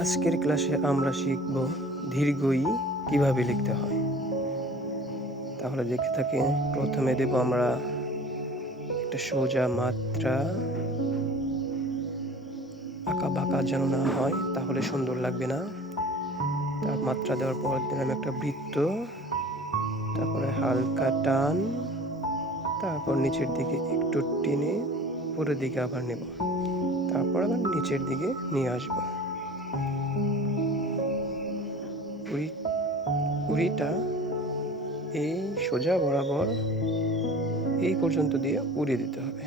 আজকের ক্লাসে আমরা শিখব দীর্ঘ ই কিভাবে লিখতে হয়। তাহলে দেখতে থাকি। প্রথমে দেব আমরা একটা সোজা মাত্রা, আঁকা বাঁকা যেন না হয়, তাহলে সুন্দর লাগবে না। তার মাত্রা দেওয়ার পর দিলাম একটা বৃত্ত, তারপরে হালকা টান, তারপর নিচের দিকে একটু টেনে উপরের দিকে আবার নেব, তারপর আবার নিচের দিকে নিয়ে আসব। উড়িটা এই সোজা বরাবর এই পর্যন্ত দিয়ে উড়িয়ে দিতে হবে।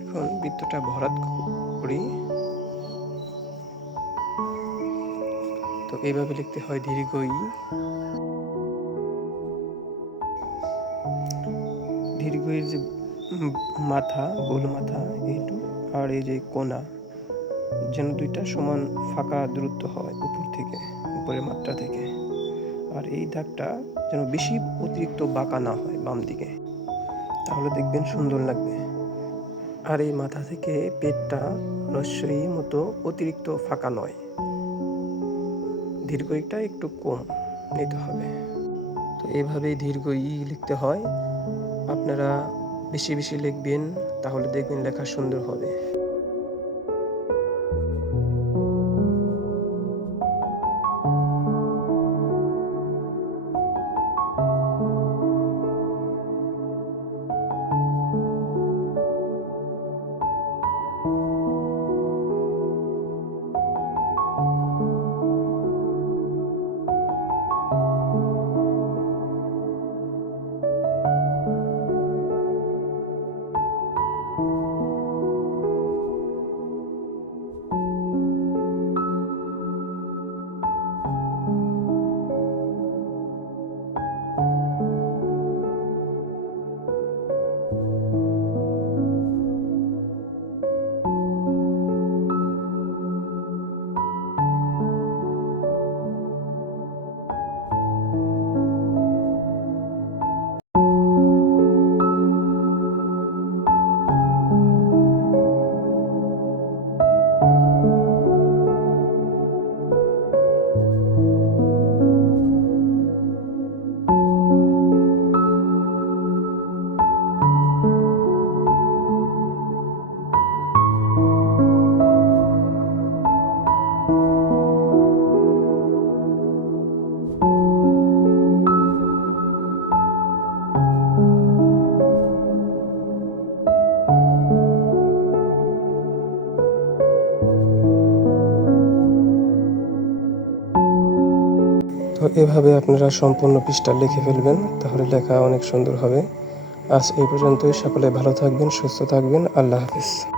এখন বৃত্তটা ভরাট করি। তো এইভাবে লিখতে হয় দীর্ঘ ই। দীর্ঘ এর যে মাথা, গোল মাথা এইটু, আর এই যে কোনা, যেন দুইটা সমান ফাঁকা দূরত্ব হয় উপর থেকে, উপরের মাত্রা থেকে। আর এই দাগটা যেন বেশি অতিরিক্ত বাঁকা না হয় বাম দিকে, তাহলে দেখবেন সুন্দর লাগবে। আর এই মাথা থেকে পেটটা রস্যই মতো অতিরিক্ত ফাঁকা নয়, দীর্ঘ ইটা একটু কম নিতে হবে। তো এইভাবেই দীর্ঘ ই লিখতে হয়। আপনারা বেশি বেশি লিখবেন, তাহলে দেখবেন লেখা সুন্দর হবে। তো এভাবে আপনারা সম্পূর্ণ পৃষ্ঠা লিখে ফেলবেন, তাহলে লেখা অনেক সুন্দর হবে। আজ এই পর্যন্তই। সকলে ভালো থাকবেন, সুস্থ থাকবেন। আল্লাহ হাফিজ।